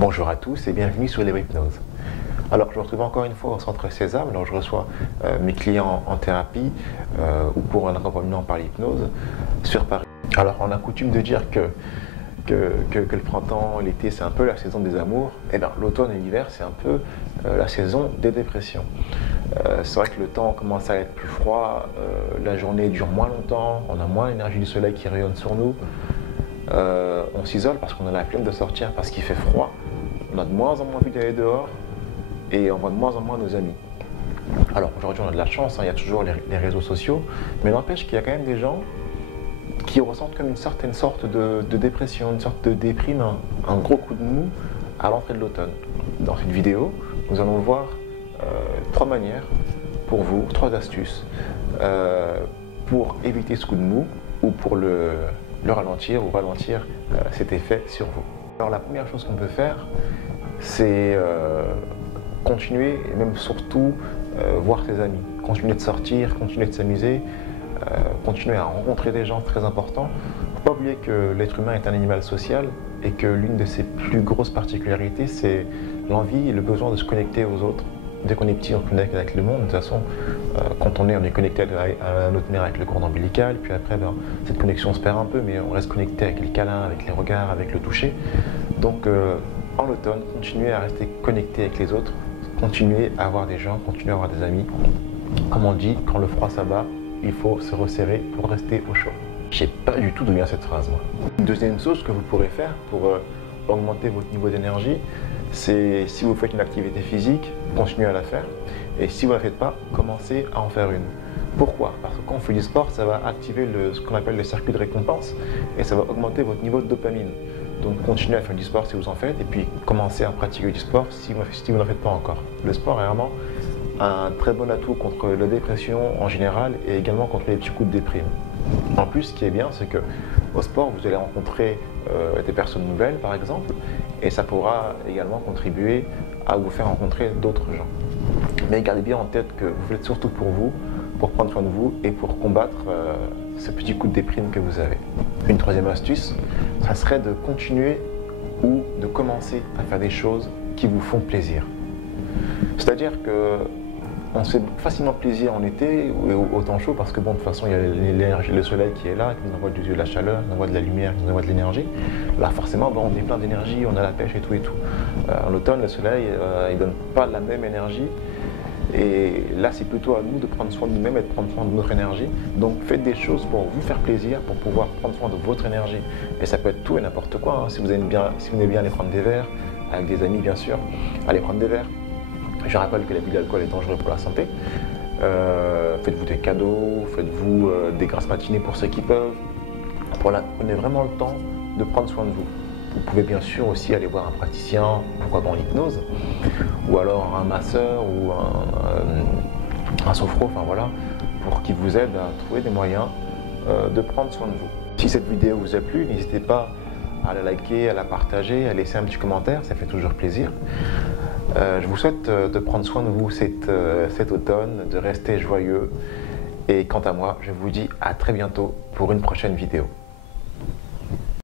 Bonjour à tous et bienvenue sur les Hypnose. Alors je me retrouve encore une fois au Centre Sésame, alors je reçois mes clients en thérapie ou pour un accompagnement par l'hypnose sur Paris. Alors on a coutume de dire que le printemps, l'été c'est un peu la saison des amours, et bien l'automne et l'hiver c'est un peu la saison des dépressions. C'est vrai que le temps commence à être plus froid, la journée dure moins longtemps, on a moins l'énergie du soleil qui rayonne sur nous. On s'isole parce qu'on a la flemme de sortir, parce qu'il fait froid, on a de moins en moins envie d'aller dehors et on voit de moins en moins nos amis. Alors aujourd'hui on a de la chance, il y a toujours les réseaux sociaux, mais n'empêche qu'il y a quand même des gens qui ressentent comme une certaine sorte de dépression, une sorte de déprime, un gros coup de mou à l'entrée de l'automne. Dans cette vidéo, nous allons voir trois manières pour vous, trois astuces pour éviter ce coup de mou ou pour le ralentir ou ralentir cet effet sur vous. Alors la première chose qu'on peut faire, c'est continuer et même surtout voir ses amis, continuer de sortir, continuer de s'amuser, continuer à rencontrer des gens très importants. Il ne faut pas oublier que l'être humain est un animal social et que l'une de ses plus grosses particularités, c'est l'envie et le besoin de se connecter aux autres. Dès qu'on est petit, on connecte avec le monde. De toute façon, quand on est connecté à notre mère avec le cordon ombilical. Puis après, cette connexion se perd un peu, mais on reste connecté avec les câlins, avec les regards, avec le toucher. Donc, en automne, continuez à rester connecté avec les autres. Continuez à avoir des gens, continuez à avoir des amis. Comme on dit, quand le froid s'abat, il faut se resserrer pour rester au chaud. Je ne sais pas du tout d'où vient cette phrase, moi. Une deuxième chose que vous pourrez faire pour augmenter votre niveau d'énergie, c'est si vous faites une activité physique, continuez à la faire. Et si vous ne la faites pas, commencez à en faire une. Pourquoi? Parce que quand on fait du sport, ça va activer ce qu'on appelle le circuit de récompense et ça va augmenter votre niveau de dopamine. Donc continuez à faire du sport si vous en faites et puis commencez à pratiquer du sport si vous n'en faites pas encore. Le sport est vraiment un très bon atout contre la dépression en général et également contre les petits coups de déprime. En plus, ce qui est bien, c'est que au sport, vous allez rencontrer des personnes nouvelles, par exemple, et ça pourra également contribuer à vous faire rencontrer d'autres gens. Mais gardez bien en tête que vous faites surtout pour vous, pour prendre soin de vous et pour combattre ce petit coup de déprime que vous avez. Une troisième astuce, ça serait de continuer ou de commencer à faire des choses qui vous font plaisir. C'est-à-dire que on se fait facilement plaisir en été ou au temps chaud parce que bon, de toute façon il y a l'énergie, le soleil qui est là, qui nous envoie de la chaleur, qui nous envoie de la lumière, qui nous envoie de l'énergie. Là forcément on est plein d'énergie, on a la pêche et tout et tout. En automne le soleil il donne pas la même énergie et là c'est plutôt à nous de prendre soin de nous-mêmes et de prendre soin de notre énergie. Donc faites des choses pour vous faire plaisir, pour pouvoir prendre soin de votre énergie. Et ça peut être tout et n'importe quoi, hein. Si vous aimez bien aller prendre des verres, avec des amis bien sûr, allez prendre des verres. Je rappelle que l'abus d'alcool est dangereux pour la santé. Faites-vous des cadeaux, faites-vous des grasses matinées pour ceux qui peuvent. Prenez vraiment le temps de prendre soin de vous. Vous pouvez bien sûr aussi aller voir un praticien, pourquoi pas en hypnose, ou alors un masseur ou un sophro, enfin voilà, pour qu'il vous aide à trouver des moyens de prendre soin de vous. Si cette vidéo vous a plu, n'hésitez pas à la liker, à la partager, à laisser un petit commentaire, ça fait toujours plaisir. Je vous souhaite de prendre soin de vous cet automne, de rester joyeux. Et quant à moi, je vous dis à très bientôt pour une prochaine vidéo.